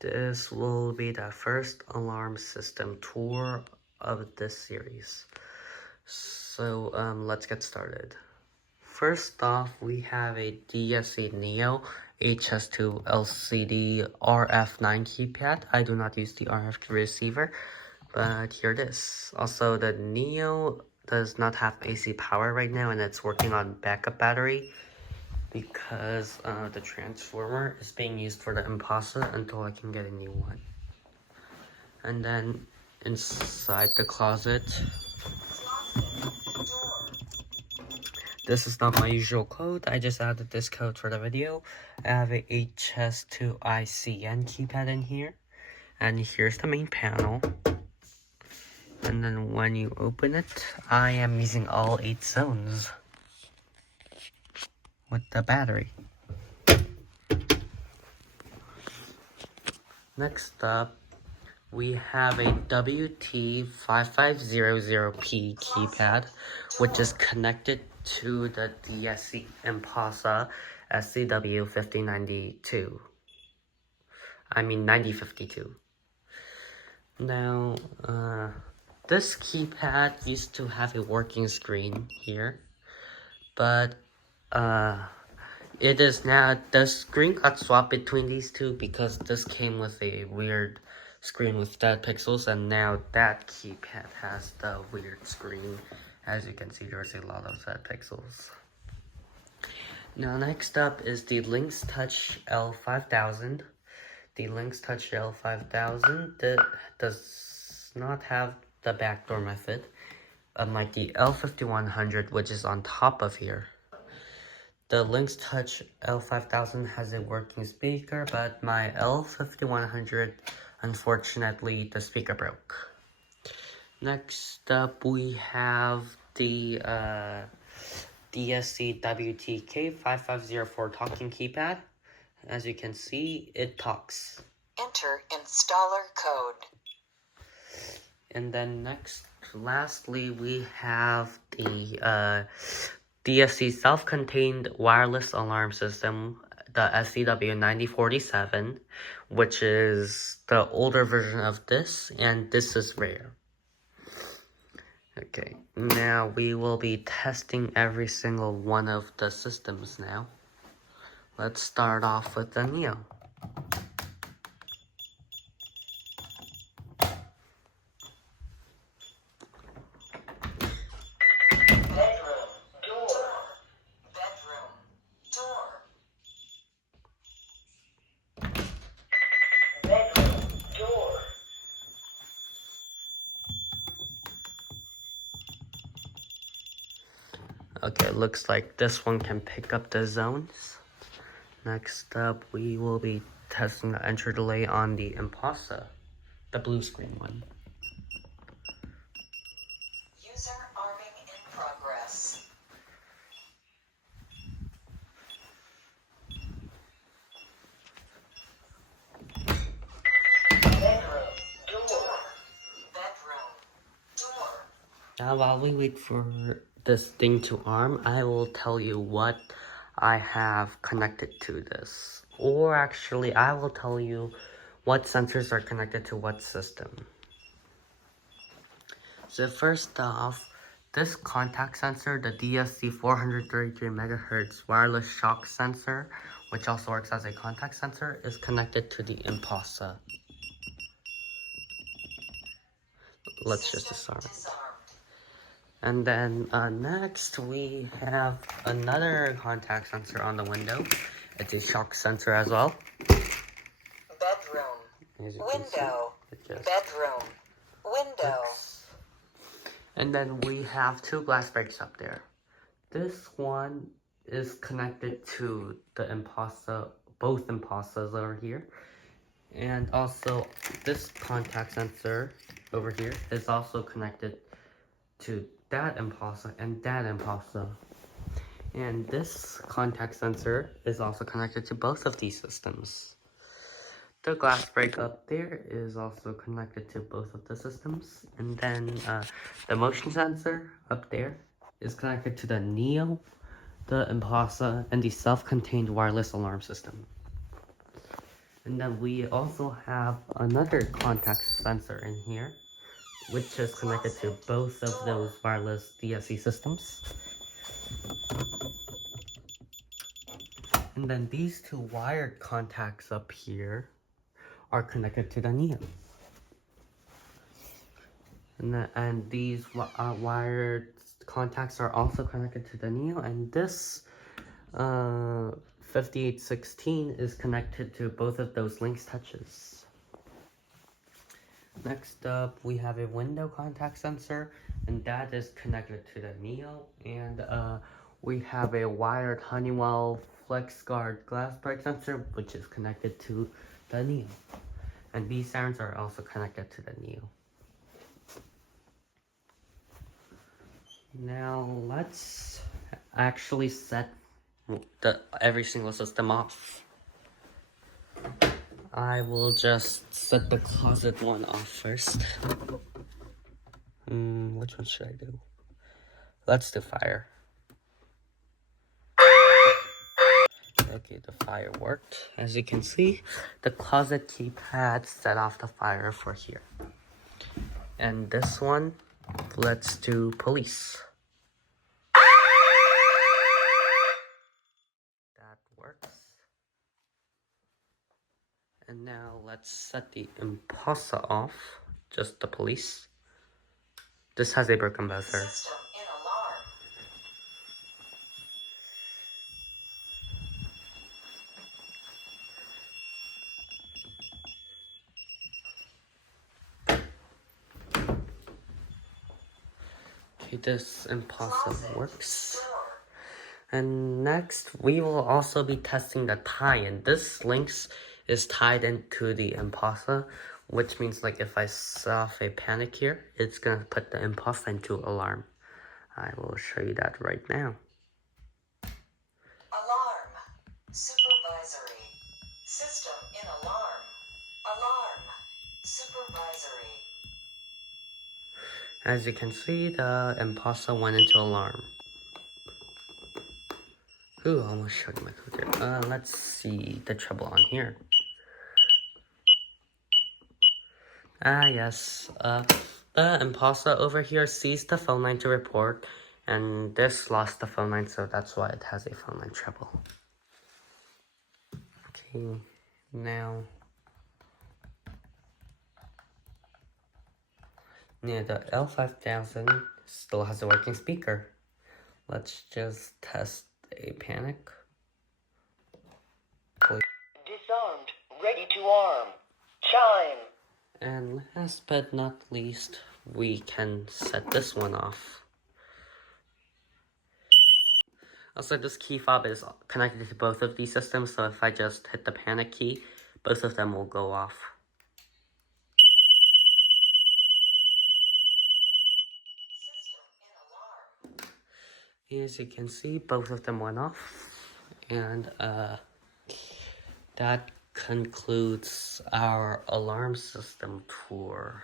This will be the first alarm system tour of this series. So let's get started. First off, we have a DSC Neo HS2 LCD RF9 keypad. I do not use the RF receiver, but here it is. Also, the Neo does not have AC power right now, and it's working on backup battery because the transformer is being used for the Impasa until I can get a new one. And then inside the closet, this is not my usual code. I just added this code for the video. I have a HS2ICN keypad in here. And here's the main panel. And then when you open it, I am using all 8 zones with the battery. Next up, we have a WT5500P keypad, which is connected to the DSC Impasa SCW5092. I mean 9052. Now, this keypad used to have a working screen here, but it is now, the screen got swapped between these two because this came with a weird screen with dead pixels, and now that keypad has the weird screen. As you can see, there's a lot of dead pixels. Now next up is the Lynx Touch L5000. The Lynx Touch L5000 does not have the backdoor method, unlike the L5100, which is on top of here. The Lynx Touch L5000 has a working speaker, but my L5100, unfortunately, the speaker broke. Next up, we have the DSC WTK5504 talking keypad. As you can see, it talks. Enter installer code. And then lastly, we have the DSC self-contained wireless alarm system, the SCW9047, which is the older version of this, and this is rare. Okay, now we will be testing every single one of the systems now. Let's start off with the Neo. Okay, looks like this one can pick up the zones. Next up, we will be testing the entry delay on the Impasa, the blue screen one. User arming in progress. Bedroom door. Bedroom door. Now, while we wait for this thing to arm, I will tell you what I have connected to this. Or actually, I will tell you what sensors are connected to what system. So first off, this contact sensor, the DSC 433 MHz wireless shock sensor, which also works as a contact sensor, is connected to the Impasa. Let's just disarm it. And then next we have another contact sensor on the window. It's a shock sensor as well. Bedroom. Window. Bedroom. Window. And then we have 2 glass breaks up there. This one is connected to the Impasa, both Impasas over here. And also this contact sensor over here is also connected to that Impasa and that Impasa. And this contact sensor is also connected to both of these systems. The glass break up there is also connected to both of the systems. And then the motion sensor up there is connected to the Neo, the Impasa, and the self-contained wireless alarm system. And then we also have another contact sensor in here, which is connected to both of those wireless DSC systems. And then these two wired contacts up here are connected to the Neo. And these wired contacts are also connected to the Neo, and this 5816 is connected to both of those Lynx touches. Next up, we have a window contact sensor, and that is connected to the Neo. And we have a wired Honeywell FlexGuard glass break sensor, which is connected to the Neo. And these sirens are also connected to the Neo. Now let's actually set every single system off. I will just set the closet one off first. Which one should I do? Let's do fire. Okay, the fire worked. As you can see, the closet keypad set off the fire for here. And this one, let's do police. That works. And now let's set the Impulsa off, just the police. This has a broken buzzer. System in alarm. Okay, this Impulsa Closet works. door. And next, we will also be testing the tie-in. This Lynx is tied into the Impulsa, which means like if I set off a panic here, it's gonna put the Impulsa into alarm. I will show you that right now. Alarm. Supervisory. System in alarm. Alarm. Supervisory. As you can see, the Impulsa went into alarm. Ooh, I almost showed you my computer. Let's see the trouble on here. Yes. The Impulsa over here sees the phone line to report, and this lost the phone line, so that's why it has a phone line trouble. Okay, now the L5000 still has a working speaker. Let's just test a panic. Disarmed. Ready to arm. Chime. And last but not least, we can set this one off. Also, this key fob is connected to both of these systems, so if I just hit the panic key, both of them will go off. System in alarm. As you can see, both of them went off. And that concludes our alarm system tour.